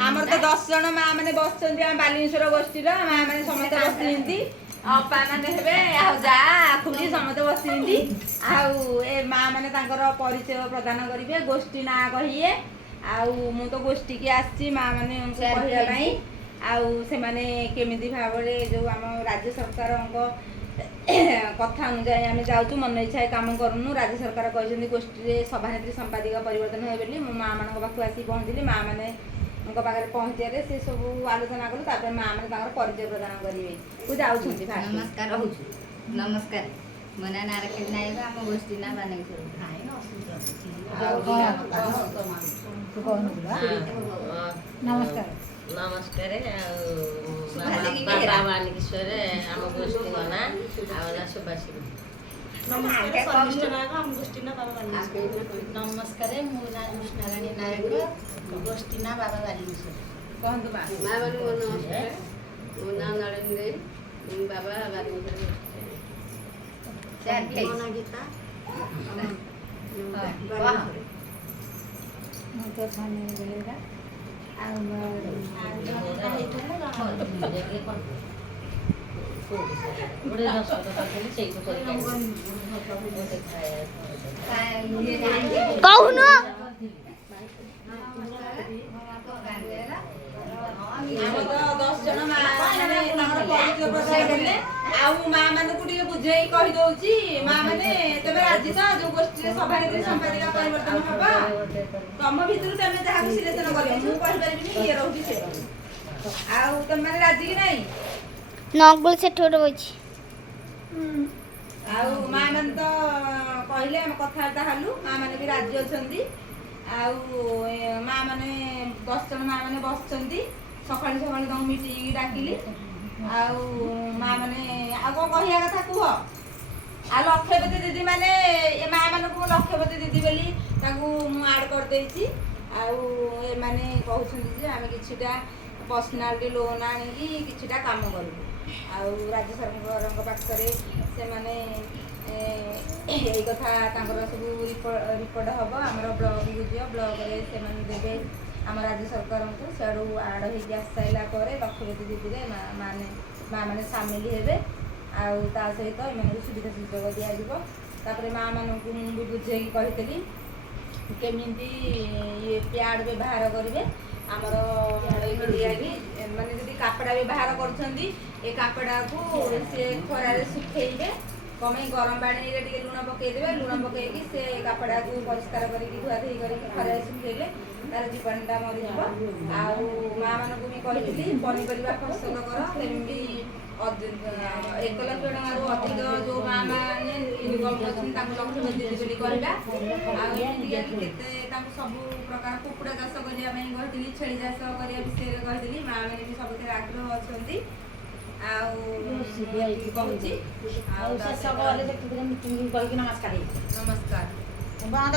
आमर तो 10 जन माँ मैंने बसचंदी आम बालेश्वर गोष्ठी माँ मैंने समस्त बसती अपा मैंने जा खुली समस्त बसती ए माँ मैंने परिचय प्रदान करेंगे गोष्ठी ना कहिए मु तो गोष्ठी की आसी माँ मैंने कहवाई से माने केमिति भाव जो आम राज्य सरकार कथा अनुजाई आम जाऊँ मन इच्छा काम करूँ राज्य सरकार कहते गोष्ठी सभानेत्री संपादिका परिवर्तन है बोली मो माँ मान पाक आसी पहुँचली माँ मैंने पाखे पहुँचे से सब आलोचना कलु माँ मैंने परिचय प्रदान करेंगे तू जाऊँ नमस्कार नमस्कार मो ना नारकेश नायक आम गोष्ठी ना नमस्कार नमस्कार बाबा मानिकेश्वर आम गोष्ठी ना ना सुभाषी नमस्कार मो ना कृष्णाराणी नायक गोष्ठी ना बाबा बालेश्वर कहतु माँ मान नमस्कार मो ना नरेन्द्र बाबा बालेश्वर गीता तो छाने बेलेगा कौन दस जन माँ मान बुझे कहीदे माँ मैंने तेज राजी तो जो गोष्ठी सभानेत्री संपादिका परिवर्तन हम तुम भितर तुम जहाँ सिलेक्शन कर मुझे ये रोटी से तुम मैंने राजी कि नहीं नगुल से ठोर बची माँ मैंने तो कहले आम कथबार्ता हलु माँ मैंने भी राजी अच्छा माँ मैंने 10 जन माँ मैंने बसचंदी सकाल सकाल मीटिंग डाकिली माँ मैंने कौन कहया कथा कह आ लक्ष्यवती दीदी मैंने माँ मान लक्ष्यवती दीदी बोली आड करदे मैंने कहते आम किटा पर्सनालिटी लोन आनिकी किटा काम करूँ राज्य सरकार पाखे से मैंने यही कथा सब रिपोर्ट हम आम ब्लक को जी ब्लक से देवे आम राज्य सरकार को सियाड़ू आड़ हो आस सारा लक्ष्यवती दीदी माँ मैंने सामिल हे ता सहित एम सुविधा सुजोग दिज्व माँ मानक भी बुझे कही केमी ये प्याड व्यवहार करेंगे आमर माने कपड़ा व्यवहार कपड़ा को सी खरार सुखेबे कमे गरम पानी लुण पकईदे लुण पकईकि से कपड़ा को परिष्कार करके धुआधुई करके खरार सुखेले तार जीवाणुटा मरीज माँ मानक भी कही पनीपरिया फसल कर 1 लाख टकर अधिक जो माँ मैंने इनकम लक्ष्यवती कहवा सब प्रकार कुकुड़ा चाष करने कहती छेली चाष करने विषय कही माँ मैंने भी सब आग्रह अच्छा नमस्कार बंद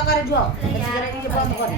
कर